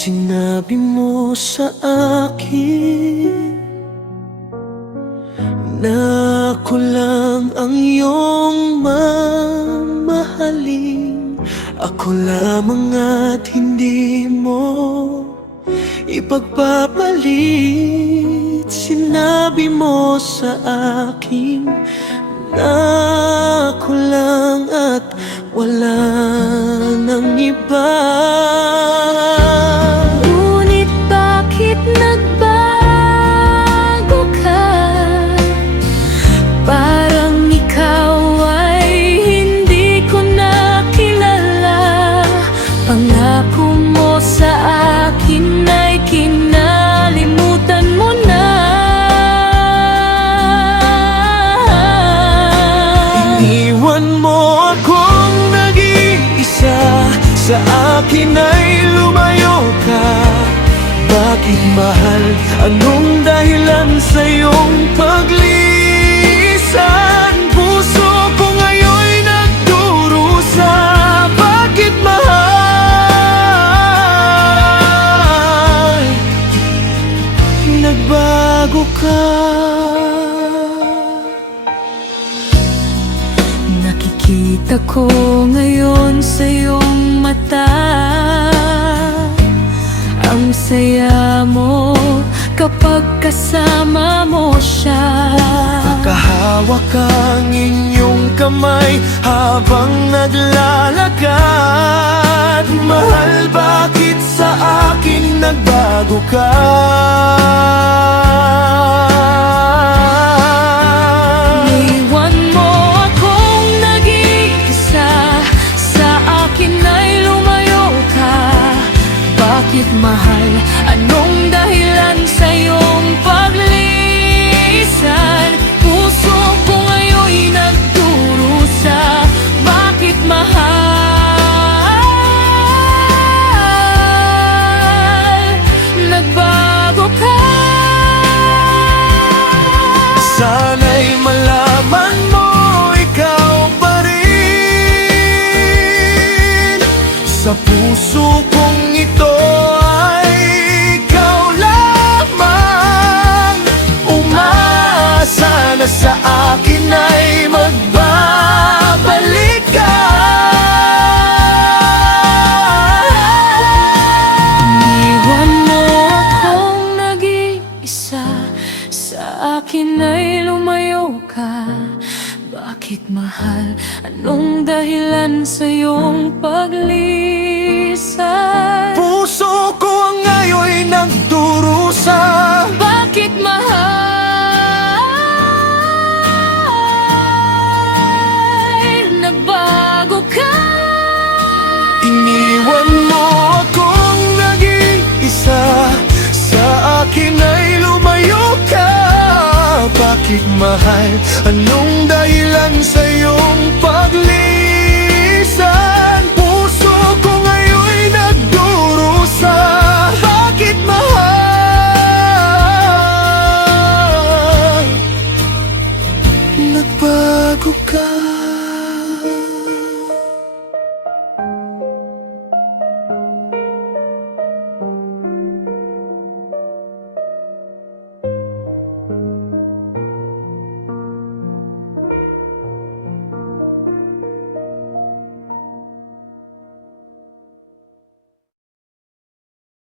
Sinabi mo sa akin na ako lang ang iyong mamahalin. Ako lamang at hindi mo ipagpapalit. Sinabi mo sa akin na ako lang at wala nang iba. Ngunit bakit nagbago ka? Parang ikaw ay hindi ko na kilala. Pangako mo sa akin ay kinalimutan mo na. Iniwan mo akong nag-iisa, sa akin ay lumayo ka. Bakit mahal? Anong dahilan sa iyong paglisan? Puso ko ngayon'y nagdurusa. Bakit mahal? Nagbago ka. Nakikita ko ngayon sa iyong mata, ang saya mo kapag kasama mo siya. Nakahawak ang inyong kamay habang naglalakad. Mahal, bakit sa akin nagbago ka? Iwan mo akong nag-iisa, sa akin ay lumayo ka. Bakit mahal? Anong dahilan sa iyong paglisan? Puso ko ngayon'y nagdurusa. Bakit mahal? Nagbago ka. Sana'y malaman mo, ikaw pa rin. Sa puso kong ito ay ikaw lamang. Umaasa na sa akin ay magbabalik ka. Iniwan mo akong nag-iisa, sa akin ay lumayo ka. Bakit mahal? Anong dahilan sa iyong paglisan? Puso ko ngayon'y nagdurusa. Bakit mahal? Nagbago ka. Iniwan mo akong nag-iisa, sa akin ay lumayo ka. Bakit mahal? Anong dahilan sa iyong paglisan? Puso ko ngayon'y nagdurusa. Bakit mahal? Nagbago ka.